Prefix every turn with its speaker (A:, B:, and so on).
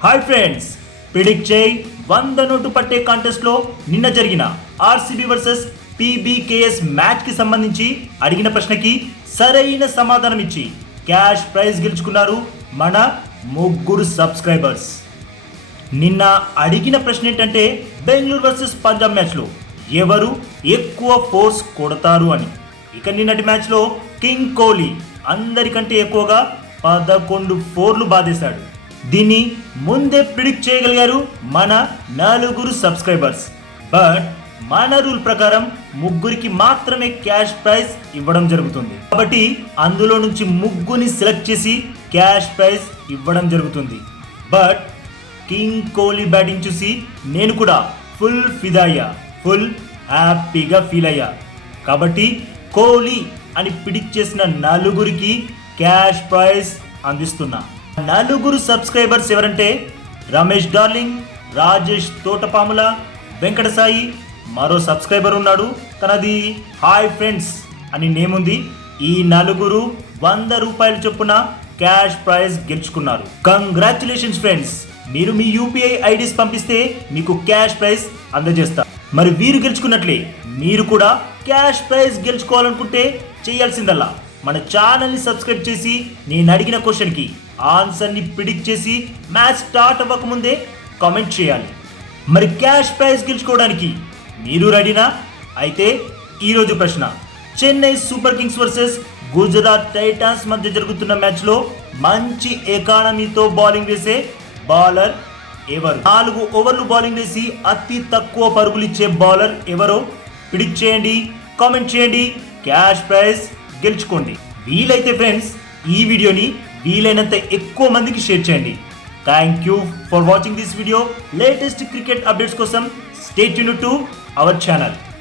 A: Hi friends predict చేయి. వంద note పట్టే కాంటెస్ట్లో నిన్న జరిగిన ఆర్సీబీ వర్సెస్ పీబీకేఎస్ మ్యాచ్కి సంబంధించి అడిగిన ప్రశ్నకి సరైన సమాధానం ఇచ్చి క్యాష్ ప్రైజ్ గెలుచుకున్నారు మన ముగ్గురు సబ్స్క్రైబర్స్. నిన్న అడిగిన ప్రశ్న ఏంటంటే బెంగళూరు వర్సెస్ పంజాబ్ మ్యాచ్లో ఎవరు ఎక్కువ ఫోర్స్ కొడతారు అని. ఇక నిన్నటి మ్యాచ్లో కింగ్ కోహ్లీ అందరికంటే ఎక్కువగా పదకొండు ఫోర్లు బాధేశాడు. దీన్ని ముందే ప్రిడిక్ట్ చేయగలిగారు మన నలుగురు సబ్స్క్రైబర్స్. బట్ మన రూల్ ప్రకారం ముగ్గురికి మాత్రమే క్యాష్ ప్రైజ్ ఇవ్వడం జరుగుతుంది. కాబట్టి అందులో నుంచి ముగ్గురిని సెలెక్ట్ చేసి క్యాష్ ప్రైజ్ ఇవ్వడం జరుగుతుంది. బట్ కింగ్ కోహ్లీ బ్యాటింగ్ చూసి నేను కూడా ఫుల్ ఫిదా అయ్యా ఫుల్ హ్యాపీగా ఫీల్ అయ్యా. కాబట్టి కోహ్లీ అని పిడిక్ చేసిన నలుగురికి క్యాష్ ప్రైజ్ అందిస్తున్నా. నలుగురు సబ్స్క్రైబర్స్ ఎవరంటే రమేష్ డార్లింగ్ రాజేష్ తోటపాముల వెంకట సాయి మరో సబ్స్క్రైబర్ ఉన్నాడు. తనది హాయ్ ఫ్రెండ్స్ అని నేముంది ఈ నలుగురు వంద రూపాయల చొప్పున క్యాష్ ప్రైజ్ గెలుచుకున్నారు. కంగ్రాచులేషన్స్ ఫ్రెండ్స్ మీరు మీ యూపీఐ ఐడీస్ పంపిస్తే మీకు క్యాష్ ప్రైజ్ అందజేస్తా. మరి వీరు గెలుచుకున్నట్లే మీరు కూడా క్యాష్ ప్రైజ్ గెలుచుకోవాలనుకుంటే చేయాల్సిందల్లా. మన ఛానల్ని సబ్స్క్రైబ్ చేసి నేను అడిగిన క్వశ్చన్కి ఆన్సర్ని ప్రిడిక్ట్ చేసి మ్యాచ్ స్టార్ట్ అవ్వకముందే కామెంట్ చేయాలి. మరి క్యాష్ ప్రైజ్ గెలుచుకోవడానికి మీరు రెడీనా? అయితే ఈరోజు ప్రశ్న. Chennai super kings versus Gujarat titans మధ్య జరుగుతున్న మ్యాచ్లో మంచి ఎకానమీతో బౌలింగ్ వేసే బౌలర్ ఎవరు? నాలుగు ఓవర్లు బౌలింగ్ వేసి అతి తక్కువ పరుగులు ఇచ్చే బౌలర్ ఎవరో? ప్రిడిక్ట్ చేయండి కామెంట్ చేయండి. క్యాష్ ప్రైజ్ గెలుచుకోండి. వీలైతే ఫ్రెండ్స్ ఈ వీడియోని వీలైనంత ఎక్కువ మందికి షేర్ చేయండి. Thank you for watching this video latest cricket updates కోసం స్టేట్ యూన్ టు అవర్ ఛానల్